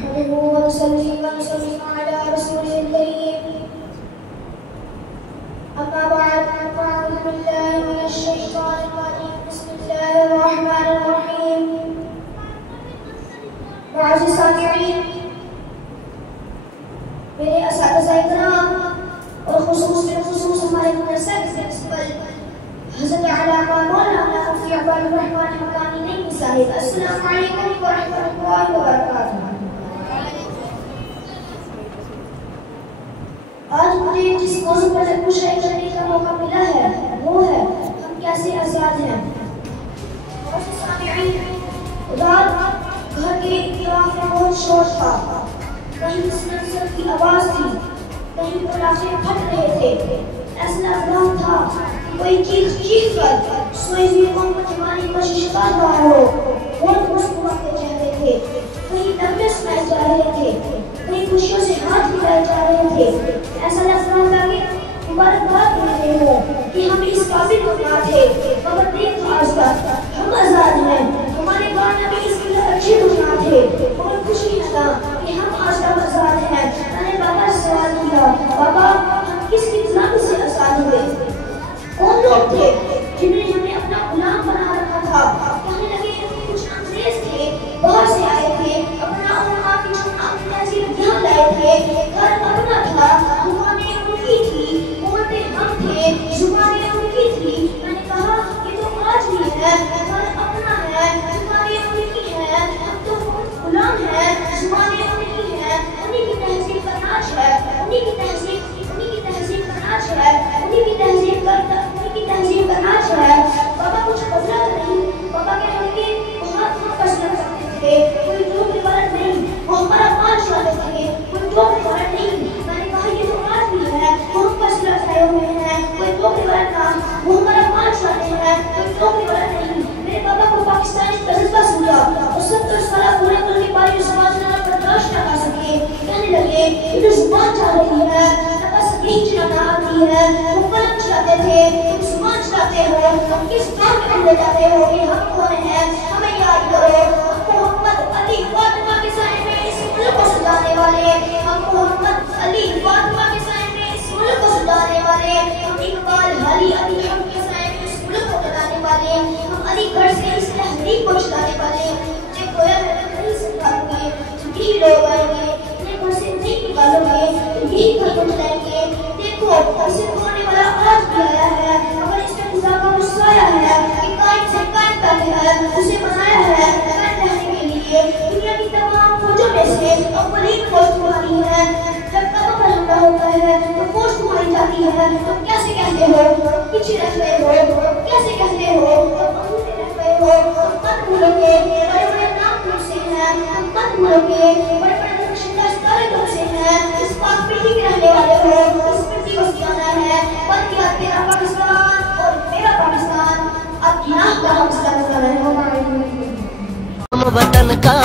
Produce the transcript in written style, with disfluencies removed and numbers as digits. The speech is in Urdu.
نحمده ونصلي ونسلم على رسوله الكريم أما بعد فأعوذ بالله من الشيطان الرجيم بسم الله الرحمن الرحيم معزز سامعین میرے اساتذہ اکرام اور خصوص بالخصوص ہمارے مدرسہ کے پرنسپل حضرت علامہ مولانا مفتی عبد الرحمن حقانی نعیمی صاحب، السلام علیکم ورحمۃ اللہ وبرکاتہ۔ آج مجھے جس موضوع پر گفتگو کرنے کا موقع ملا ہے وہ ہے ہم کیسے آزاد ہیں۔ رات گھر کے اطراف میں بہت شور تھا، کہیں سنسر کی آواز تھی، کہیں پٹاخے پھٹ رہے تھے۔ ایسا لگ رہا تھا کہ کوئی چیخ کر سوئی ہوئی قوم کو جگانے کی کوشش کر رہا ہو۔ بہت مسکراتے چہرے تھے، کہیں تمبے سنائے جا رہے تھے، کہیں خوشیوں سے ہاتھ ملائے جا رہے تھے۔ ایسا لگ رہا تھا کہ مبارکباد دے رہے ہو کہ ہم اس قابل نہ تھے، مگر دیکھ آج تک ہم آزاد ہیں۔ ہمارے گانے بھی اس کے اچھے نہ تھے، مگر خوشی تھا کہ ہم آج تک آزاد ہیں۔ میں نے بابا سے سوال کیا، بابا ہم کس کی غلامی سے آزاد ہوئے؟ کون لوگ تھے جنہیں ہمیں اپنا غلام بنا رکھا تھا؟ کہنے لگے کچھ انگریز تھے، باہر سے آئے تھے، اپنا تہذیب یہاں لائے تھے، گھر اپنا تھا، دکانیں ان کی تھی، عورتیں ہم تھے، زبانیں ان کی تھی۔ میں نے کہا یہ تو آج بھی ہے، گھر اپنا ہے، زبانیں ان کی ہیں، ہم تو غلام ہیں، زبانیں ان کی ہیں، انہی کی تہذیب کا ناچ ہے، انہی کی تہذیب کا ناچ ہے، انہی کی تہذیب کا ناچ ہے۔ بابا کچھ بدلا نہیں، بابا کہنے لگے بہت ہم فیصلہ کرتے تھے، کوئی جو عبارت نہیں، وہ ہمارا مان چاہتے تھے، کوئی جو عبارت نہیں۔ میں نے کہا یہ تو آج بھی ہے، وہ ہم فیصلہ کرے ہوئے ہیں، کوئی جو عبارت نہ، وہ ہمارا مان چاہتے ہیں، کوئی جو عبارت نہیں۔ میرے بابا کو پاکستانی تجربہ سوچا اور 70 سالہ پورے ملک کی باری سماج نے برداشت نہ کر سکے۔ کہنے لگے یہ تو زبان چاہ رہی ہے، بس یہی چلانا آتی ہے، وہ قلم چلاتے تھے، تم زبان چلاتے ہو، تم کس کام میں لے جاتے ہو کہ ہم کون ہیں؟ ہمیں یاد کرو، ہم محمد علی فاطمہ کے سائے میں اس ملک کو سجانے والے، ہم محمد علی فاطمہ کے سائے میں اس ملک کو سجانے والے، ہم اقبال علی علی ہم کے سائے میں اس ملک کو بنانے والے، ہم علی گڑھ سے اس تحریک کو چلانے والے۔ مجھے گویا میں کہیں سے بھاگوں گے تو یہی لوگ آئیں گے، انہیں گھر سے نہیں نکالو گے تو یہی گھر کو چلائیں گے۔ دیکھو اسے توڑنے والا آج بھی آیا ہے، اگر اس میں خدا کا غصہ آیا ہے کہ قائم سے قائم تک ہے، اسے بنایا ہے قائم رہنے کے لیے۔ دنیا کی تمام فوجوں میں سے اولین فوج تمہاری ہے۔ جب کعبہ پر حملہ ہوتا ہے تو فوج تمہاری جاتی ہے، تم کیسے کہتے ہو پیچھے رہ گئے ہو؟ کیسے کہتے ہو تم اندھے رہ گئے ہو؟ تم مت بھولو گے بڑے بڑے نام تم سے ہیں، تم مت بھولو گے بڑے بڑے نقشہ ستارے تم سے ہیں، اس پاک مٹی کے رہنے والے ہو، اس مٹی کو سجانا ہے۔ بن گیا تیرا پاکستان اور میرا پاکستان، اب یہاں کا ہم سب کا ہے۔ وطن کا